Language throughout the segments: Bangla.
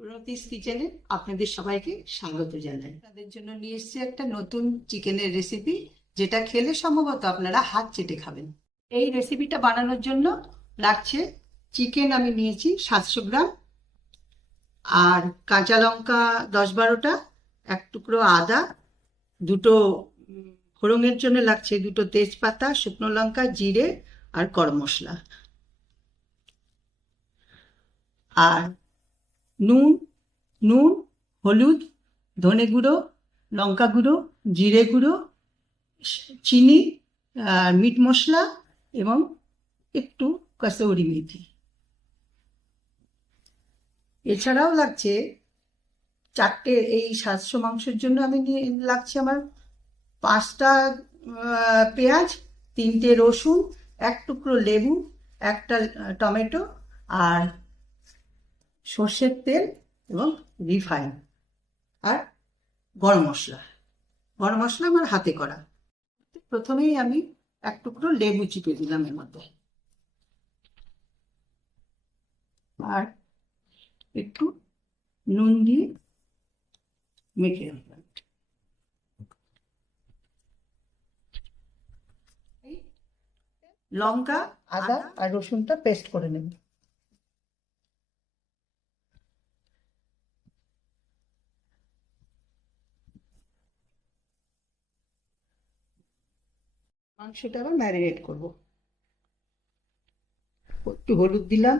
প্রণতিস কিচেনে আপনাদের সবাইকে স্বাগত জানাই। আপনাদের জন্য নিয়ে এসেছি একটা নতুন চিকেনের রেসিপি, যেটা খেলে সম্ভবত আপনারা হাত চেটে খাবেন। এই রেসিপিটা বানানোর জন্য লাগছে চিকেন আমি নিয়েছি 700 গ্রাম, আর কাঁচা লঙ্কা 10-12টা, এক টুকরো আদা, দুটো ফোড়নের জন্য লাগছে দুটো তেজপাতা, শুকনো লঙ্কা, জিরে আর গরম মশলা, আর নুন নুন হলুদ, ধনে গুঁড়ো, লঙ্কা গুঁড়ো, জিরে গুঁড়ো, চিনি, আর মিট মশলা এবং একটু কসুরি মেথি। এছাড়াও লাগছে চারটে, এই 700 মাংসের জন্য আমি লাগছে আমার 5টা পেঁয়াজ, 3টে রসুন, এক টুকরো লেবু, একটা টমেটো, আর সর্ষের তেল এবং রিফাইন, আর গরম মশলা আমার হাতে করা। প্রথমেই আমি এক টুকরো লেবু চিপে দিলাম এর মধ্যে, আর একটু নুন দিয়ে মেখে দিলাম। লঙ্কা, আদা আর রসুনটা পেস্ট করে নেব। মাংসটা আবার ম্যারিনেট করব। একটু হলুদ দিলাম,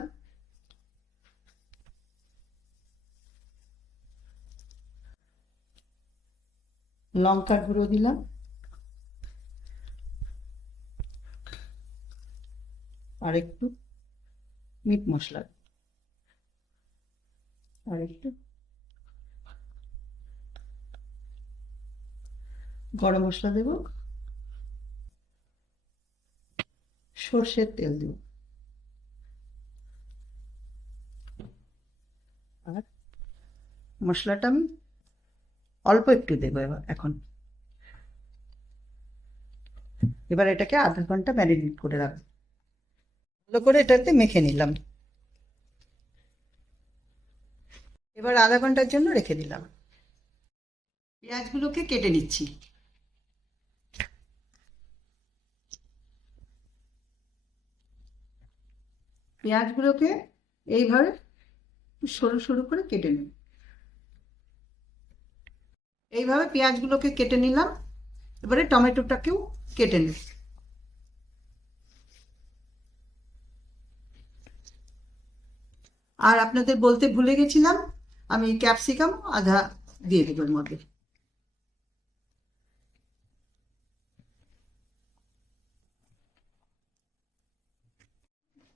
লঙ্কার গুঁড়ো দিলাম, আর একটু মিট মশলা, আর একটু গরম মশলা দেব, সর্ষের তেল দেব, আর মশলাটা আমি অল্প একটু দেবো এখন। এবার এটাকে আধা ঘন্টা ম্যারিনেট করে রাখবো। ভালো করে এটাতে মেখে নিলাম। এবার আধা ঘন্টার জন্য রেখে দিলাম। পেঁয়াজগুলোকে কেটে নিচ্ছি। পেঁয়াজগুলোকে এইভাবে সরু সরু করে কেটে নিন। এইভাবে পেঁয়াজগুলোকে কেটে নিলাম। এবারে টমেটোটাকেও কেটে নিন। আর আপনাদের বলতে ভুলে গেছিলাম, আমি ক্যাপসিকাম আধা দিয়ে দেবো এর মধ্যে।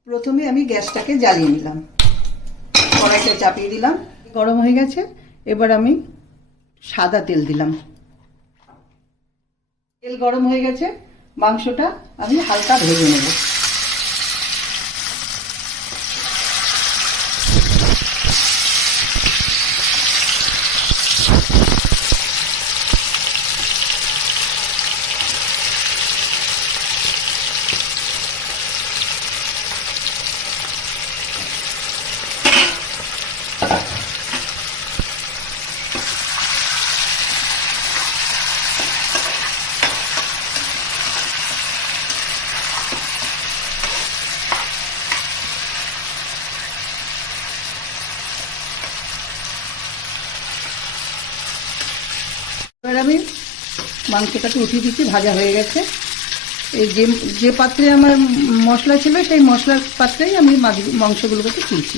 প্রথমে আমি গ্যাসটাকে জ্বালিয়ে নিলাম, কড়াইটা চাপিয়ে দিলাম, গরম হয়ে গেছে। এবার আমি সাদা তেল দিলাম। তেল গরম হয়ে গেছে, মাংসটা আমি হালকা ভেজে নেব। এবার আমি মাংসটাকে উঠিয়ে দিচ্ছি, ভাজা হয়ে গেছে। এই যে পাত্রে আমার মশলা ছিল, সেই মশলার পাত্রেই আমি মাংসগুলোকে তুলছি।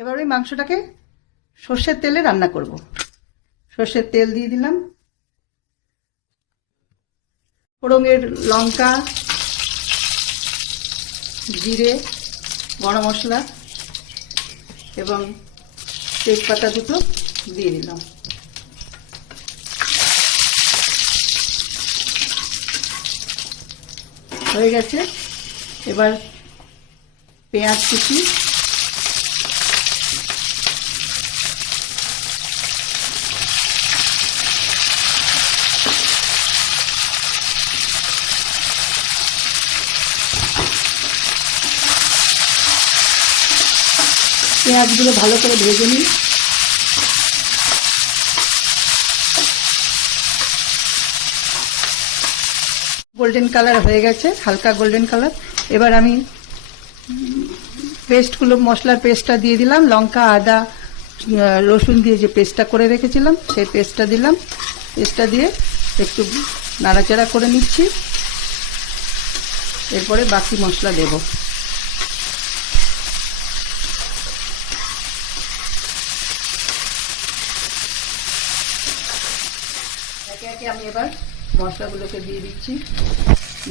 এবার ওই মাংসটাকে সর্ষের তেলে রান্না করব। সর্ষের তেল দিয়ে দিলাম, ফোড়নের লঙ্কা, জিরে, গরম মশলা এবং তেজপাতা দুটো দিয়ে দিলাম। হয়ে গেছে। এবার পেঁয়াজ কুচি, পেঁয়াজগুলো ভালো করে ভেজে নিই। গোল্ডেন কালার হয়ে গেছে, হালকা গোল্ডেন কালার। এবার আমি পেস্টগুলো, মশলার পেস্টটা দিয়ে দিলাম। লঙ্কা, আদা, রসুন দিয়ে যে পেস্টটা করে রেখেছিলাম সেই পেস্টটা দিলাম। পেস্টটা দিয়ে একটু নাড়াচাড়া করে নিচ্ছি। এরপরে বাকি মশলা দেব। একে একে আমি এবার মশলাগুলোকে দিয়ে দিচ্ছি।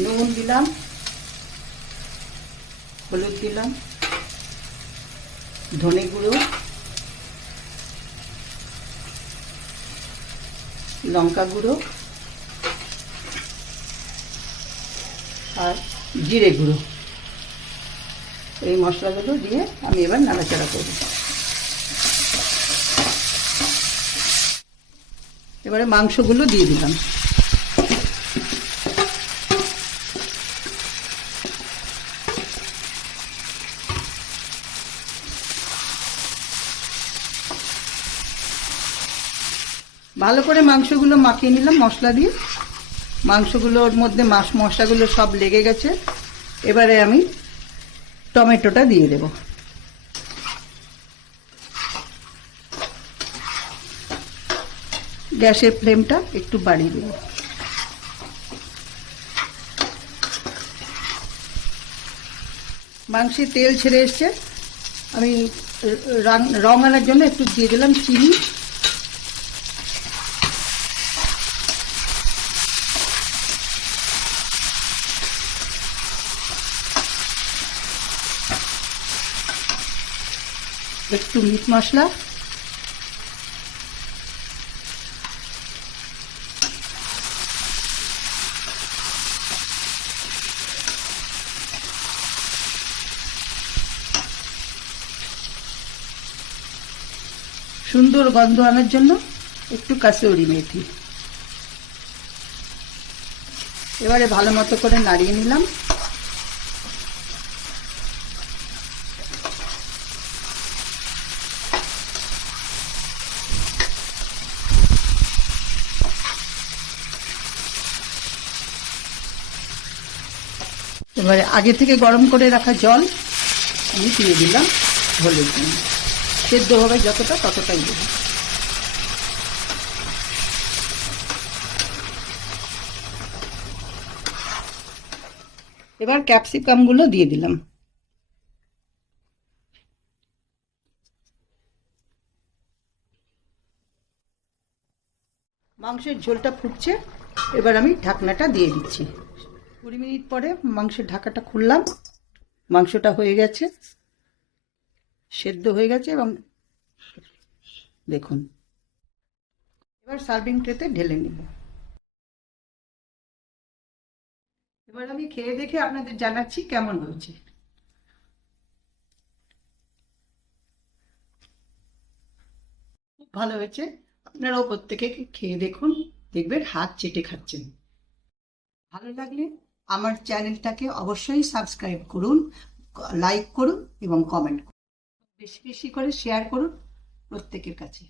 নুন দিলাম, হলুদ দিলাম, ধনে গুঁড়ো, লঙ্কা গুঁড়ো আর জিরে গুঁড়ো। এই মশলাগুলো দিয়ে আমি এবার নাড়াচাড়া করব। এবারে মাংসগুলো দিয়ে দিলাম। ভালো করে মাংসগুলো মাখিয়ে নিলাম মশলা দিয়ে। মাংসগুলোর মধ্যে মশলাগুলো সব লেগে গেছে। এবারে আমি টমেটোটা দিয়ে দেব। গ্যাসের ফ্লেমটা একটু বাড়িয়ে দেব। মাংসে তেল ছেড়ে এসছে। আমি রং আনার জন্য একটু দিয়ে দিলাম চিনি। একটু মিট মশলা, সুন্দর গন্ধ আনার জন্য একটু কাসুরি মেথি। এবারে ভালো মতো করে নাড়িয়ে নিলাম। এবারে আগে থেকে গরম করে রাখা জল আমি দিয়ে দিলাম ঝোলের জন্য। সেদ্ধ হবে যতটা ততটাই দেব। এবার ক্যাপসিকামগুলো দিয়ে দিলাম। মাংসের ঝোলটা ফুটছে। এবার আমি ঢাকনাটা দিয়ে দিচ্ছি। 20 মিনিট পরে মাংসের ঢাকাটা খুললাম। মাংসটা হয়ে গেছে, সেদ্ধ হয়ে গেছে এবং দেখুন। এবার সার্ভিং ট্রেতে ঢেলে নেব। এবার আমি খেয়ে দেখে আপনাদের জানাচ্ছি কেমন হয়েছে। খুব ভালো হয়েছে। আপনারাও প্রত্যেকে খেয়ে দেখুন, দেখবেন হাত চেটে খাচ্ছেন। ভালো লাগলে আমার চ্যানেলটাকে অবশ্যই সাবস্ক্রাইব করুন, লাইক করুন এবং কমেন্ট করুন। বেশি বেশি করে শেয়ার করুন প্রত্যেকের কাছে।